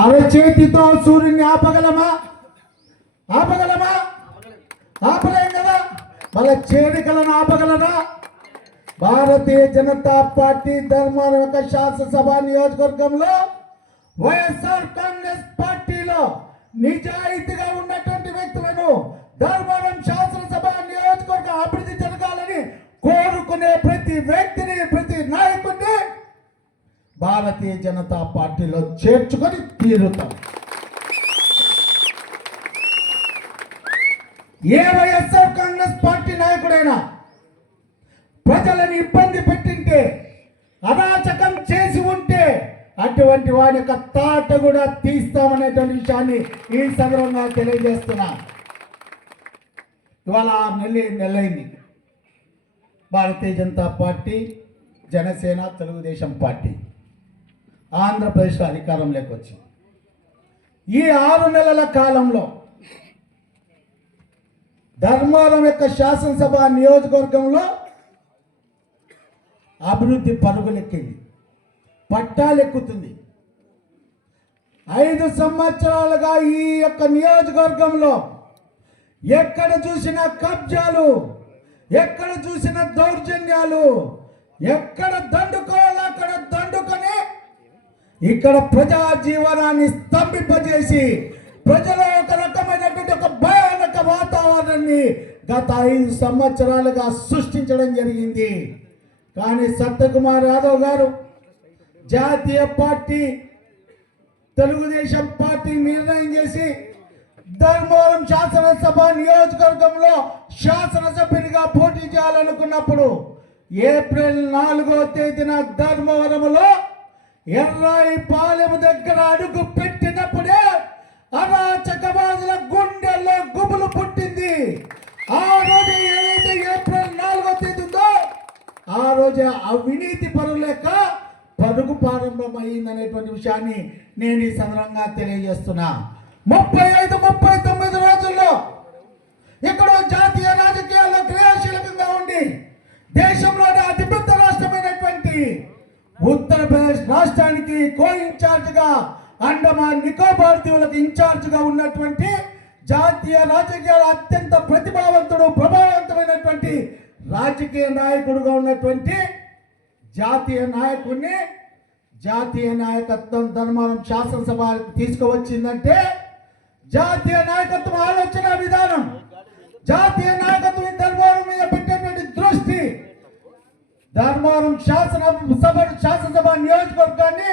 అరచేతితో సూర్యుని ఆపగలమా? ఆపగలమా? ఆపలేం కదా. మళ్ళీ చేరికలను ఆపగలనా? భారతీయ జనతా పార్టీ ధర్మారం యొక్క శాసనసభ నియోజకవర్గంలో వైఎస్ఆర్ కాంగ్రెస్ పార్టీలో నిజాయితీగా ఉన్నటువంటి వ్యక్తులను ధర్మారం శాసనసభ నియోజకవర్గ అభివృద్ధి జరగాలని కోరుకునే ప్రతి వ్యక్తిని, ప్రతి నాయకుడిని భారతీయ జనతా పార్టీలో చేర్చుకొని తీరుతాం. ఏ వైఎస్ఆర్ కాంగ్రెస్ పార్టీ నాయకుడైనా ప్రజలను ఇబ్బంది పెట్టింటే, అరాచకం చేసి ఉంటే అటువంటి వారి యొక్క తాట కూడా తీస్తామనేటువంటి విషయాన్ని ఈ సందర్భంగా తెలియజేస్తున్నా. ఇవాళ 6 నెలలైంది భారతీయ జనతా పార్టీ, జనసేన, తెలుగుదేశం పార్టీ ఆంధ్రప్రదేశ్లో అధికారంలోకి వచ్చి ఈ 6 నెలల కాలంలో ధర్మవరం యొక్క శాసనసభ నియోజకవర్గంలో అభివృద్ధి పరుగులెక్కింది, పట్టాలెక్కుతుంది. 5 సంవత్సరాలుగా ఈ యొక్క నియోజకవర్గంలో ఎక్కడ చూసినా కబ్జాలు, ఎక్కడ చూసినా దౌర్జన్యాలు, ఎక్కడ దండుకోవాలో అక్కడ దండుకొని ఇక్కడ ప్రజా జీవనాన్ని స్తంభింపజేసి ప్రజలు ఒక రకమైనటువంటి ఒక భయానక వాతావరణాన్ని గత 5 సంవత్సరాలుగా సృష్టించడం జరిగింది. కానీ సత్యకుమార్ యాదవ్ గారు జాతీయ పార్టీ, తెలుగుదేశం పార్టీ నిర్ణయం చేసి ధర్మవరం శాసనసభ నియోజకవర్గంలో శాసనసభ్యునిగా పోటీ చేయాలనుకున్నప్పుడు ఏప్రిల్ 4వ తేదీన ధర్మవరంలో ఎర్రాయిపాలెం దగ్గర అడుగు పెట్టినప్పుడే అరాచకవాదుల గుండెల్లో గుబులు పుట్టింది. ఆ రోజు ఏదైతే ఏప్రిల్ 4వ తేదీ ఉందో ఆ రోజే అవినీతి పరులేక పరుగు ప్రారంభమైందనేటువంటి విషయాన్ని నేను ఈ సందర్భంగా తెలియజేస్తున్నా. 35-39 రోజుల్లో ఇక్కడ జాతీయ రాజకీయాల్లో క్రియాశీలకంగా ఉండి దేశంలోని అతిపెద్ద రాష్ట్రమైనటువంటి ఉత్తరప్రదేశ్ రాష్ట్రానికి కో ఇన్ఛార్జిగా, అండమాన్ నికోబార్ దీవులకు ఇన్ఛార్జిగా ఉన్నటువంటి జాతీయ రాజకీయాల అత్యంత ప్రతిభావంతుడు, ప్రభావవంతమైనటువంటి రాజకీయ నాయకుడుగా ఉన్నటువంటి జాతీయ నాయకుడిని జాతీయ నాయకత్వం ధర్మవరం శాసనసభ తీసుకువచ్చిందంటే జాతీయ నాయకత్వం ఆలోచన విధానం, జాతీయ నాయకత్వం ధర్మవరం మీద పెట్టేటువంటి దృష్టి ధర్మవరం శాసనసభ నియోజకవర్గాన్ని